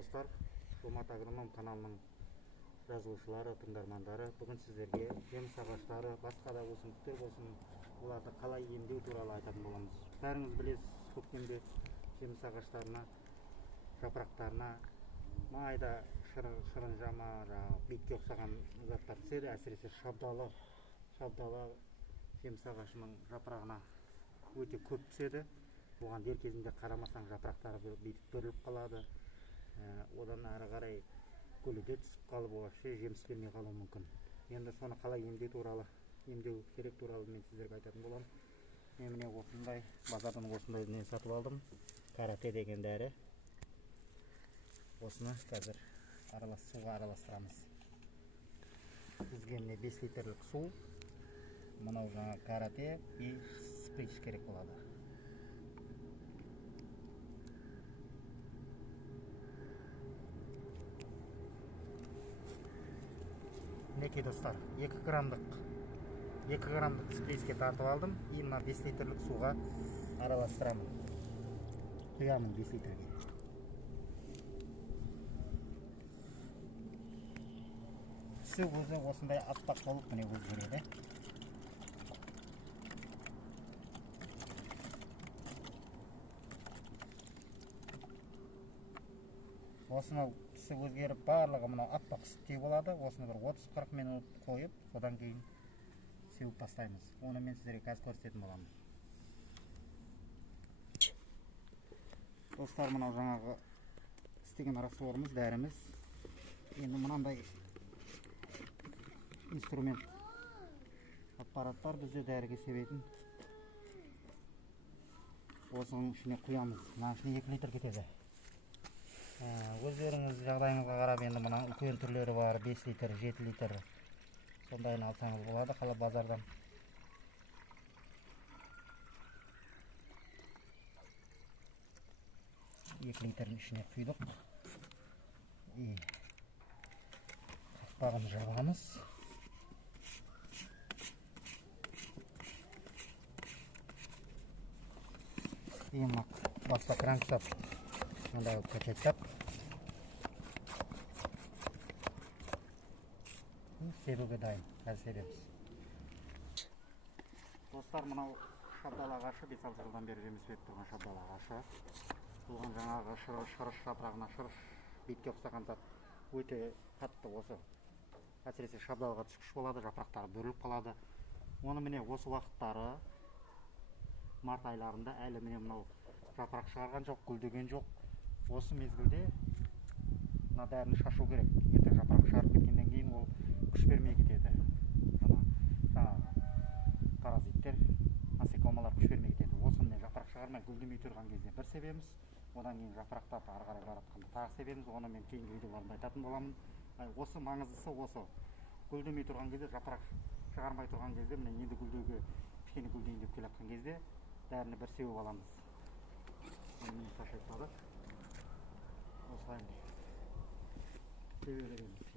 достар, Жомарт агроном каналының жазылушылары, тыңдармандары, бүгін сіздерге жеміс ағаштары, басқа да өсімдіктер болсын, оларды қалай емдеу туралы айтатын боламыз. Бәріңіз білесіз, көктемде жеміс ағаштарына, жапырақтарына майда шырын жама, бетке ұқсаған заттар түседі. Әсіресе шабдалы жеміс ағашының жапырағына өте көп түседі. Оған дер кезінде қарамасаң жапырақтары бүйтіп бүріліп қалады. Одан әрі қарай гүлі де түсіп қалып, вообще жеміс бермей қалуы мүмкін. Енді соны қалай емдеу керек туралы мен сіздерге айтатын боламын. Мен міне осындай базардан осындай не сатып алдым. Карате деген дәрі. Осыны қазір суға араластырамыз. Бізге міне 5 литрлік су, мынау жаңа карате и сприч керек болады. Мінекей достар, 2 граммдық спричке тартып алдым. И мына 5 литрлік суға араластырамын. Құямын 5 литрге. Түсі өзі осындай аппақ болып міне өзгереді. Осыны түсі өзгеріп барлығы мына аппақ сүттей болады. Осыны бір 30-40 минут қойып, содан кейін сеуіп тастаймыз. Оны мен сіздерге қазір көрсететін боламын. Достар, мынау жаңағы істеген растворымыз, дәріміз. Енді мынандай инструмент аппараттар бізде дәріге себетін. Осының ішіне құямыз. Мына ішіне 2 литр кетеді. Өздеріңіз жағдайыңызға қарап, енді мына үлкен түрлері бар, 5 литр, 7 литр. Сондайын алсаңыз болады, қала базардан. Екі литрдің ішіне құйдық. Қақпағын жабамыз. Басқа кранктап, мындай качеттап. Себуге дайын, қазір себеміз. Достар, мынау шабдалы ағашы, 5-6 жылдан бері жеміс беріп тұрған шабдалы ағашы. Бұған жаңағы шырыш жапырағына, шырыш бетке ұқсаған зат өте қатты осы. Әсіресе шабдалыға түскіш болады, жапырақтары бүріліп қалады. Оны міне осы уақыттары март айларында әлі міне мынау жапырақ шығарған жоқ, гүлдеген жоқ. Осы мезгілде мына дәріні шашу керек. Ертең жапырақ шығарып кеткеннен кейін ол күш бермей кетеді. Паразиттер, насекомалар күш бермей кетеді. Осы міне жапырақ шығармай гүлдемей тұрған кезде бір себеміз. Одан кейін жапырақтап ары қарай баратқанда тағы себеміз. Оны мен кейінгі видеоларында айтатын боламын. Осы маңыздысы осы. Гүлдемей тұрған кезде, жапырақ шығармай тұрған кезде, міне енді гүлдеуге кішкене гүлдейін деп келатқан кезде дәріні бір сеуіп аламыз. Міне шашайтады. Осылай сеуіп береміз.